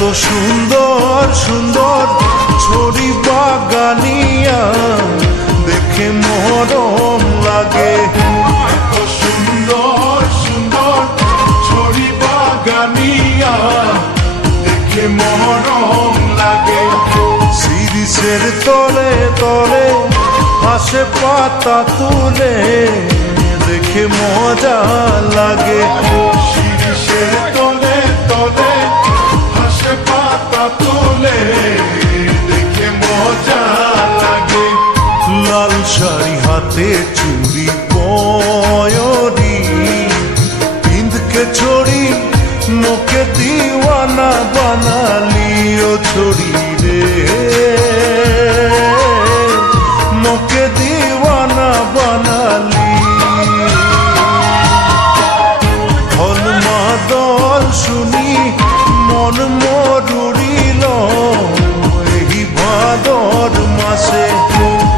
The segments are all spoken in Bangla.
এত সুন্দর সুন্দর ছড়ি বাগানিয়া দেখে মরম লাগে। এত সুন্দর সুন্দর ছড়ি বাগানিয়া দেখে মরম লাগে। শিরিষের তলে তলে হাসে পাতা তুলে দেখে মজা লাগে। শিরিষের তলে তলে হাসে পাতা তুলে দেখে মজা লাগে। লাল শাড়ি হাতে চুড়ি পয়রি পিঁধকে ছড়ি মোকে দিওয়ানা বানালি ও ছড়ি রে, মোকে দিওয়ানা বানালি। ঢল মাদল শুনি মন মরুড়িল এই ভাদর মাসে।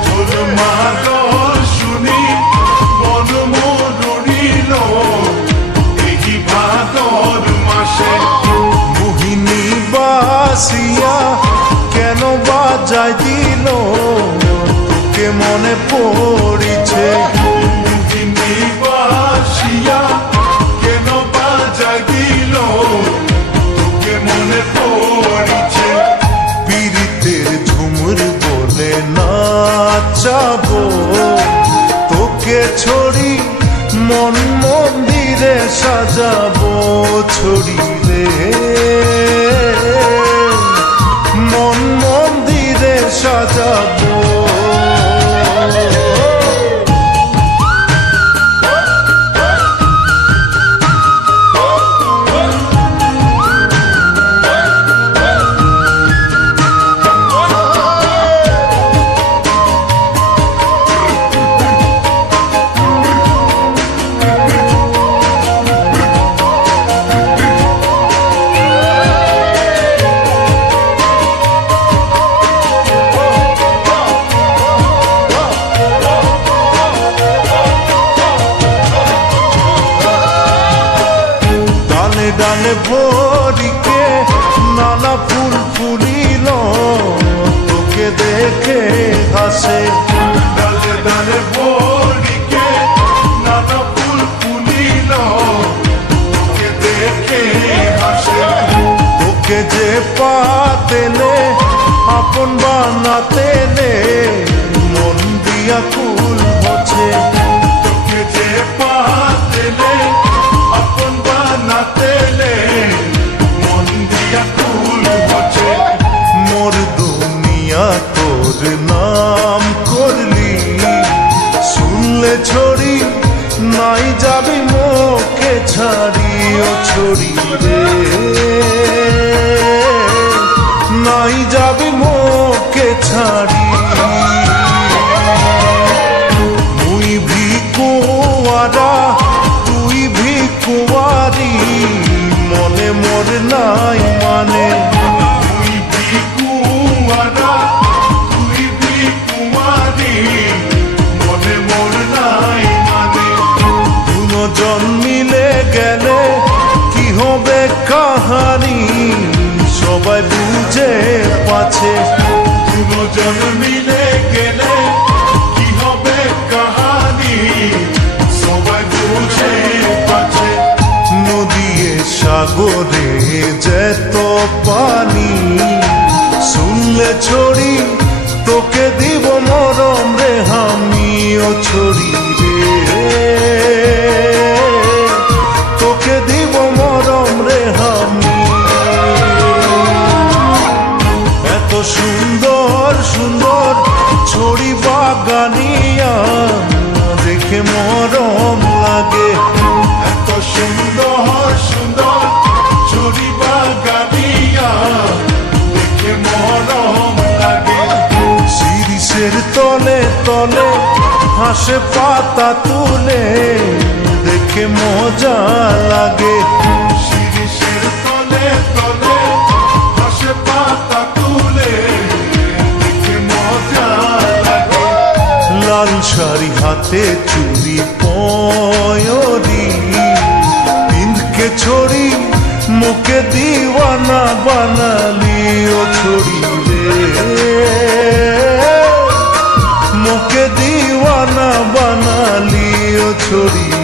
ঢোল মাদল শুনি মন মরুড়িল এই ভাদর মাসে। মোহিনী বাসিয়া কেন বাজাই দিল তোকে মনে পড়িছে। মোহিনী বাসিয়া কেন বাজাই দিল তোকে মনে পড়িছে। পীড়িতের ঝুমুর বলে নাচাবো তোকে ছড়ি মন মন্দিরে সাজাবো ছড়ি রে, মন মন্দিরে সাজাবো। ডালে ভরিকে নানা ফুল ফুলিল তোকে দেখে হাসে। ডালে ডালে ভরিকে নানা ফুল ফুলিল তোকে দেখে হাসে। তোকে যে পাতেলে আপন বানাতেলে মন দিয়া ফুল হচ্ছে। তোকে যে পাতেলে আপন বানাতেলে মন দিয়া ফুল হচ্ছে। মোর দুনিয়া তোর নাম করলি শুনলে ছড়ি নাই যাবি মোকে ছাড়ি ও ছড়ি রে, নাই যাবি মোকে ছাড়ি। মুই ভিকুয়ারা তুই ভিকুয়ারি মনে মোর নাই মানে। তুই ভিকুয়ারা তুই ভিকুয়ারি মনে মোর নাই মানে। দুজন মিলে গেলে কি হবে কাহানি সবাই বুঝে পাছে। দুজন মিলে গেলে কি হবে কাহানি সবাই বুঝে পাচ্ছে। নদীয়ে সাগরে যেত পানি শুনলে ছড়ি তোকে দিব মরম রে আমিও ছড়ি রে, তোকে দিব মরম রে আমি। এত সুন্দর সুন্দর ছড়ি বাগানিয়া দেখে মরম লাগে। এত সুন্দর সুন্দর ছড়ি বাগানিয়া দেখে মরম লাগে। শিরিষের তলে তলে হাসে পাতা তুলে দেখে মজা লাগে। শিরিষের তলে তলে হাসে পাতা তুলে দেখে মজা লাগে। লাল শাড়ি হাতে চুড়ি পয়রি পিঁধকে ছড়ি मुके दीवाना बना लियो छोड़ी रे, मुके दीवाना बना लियो छोड़ी।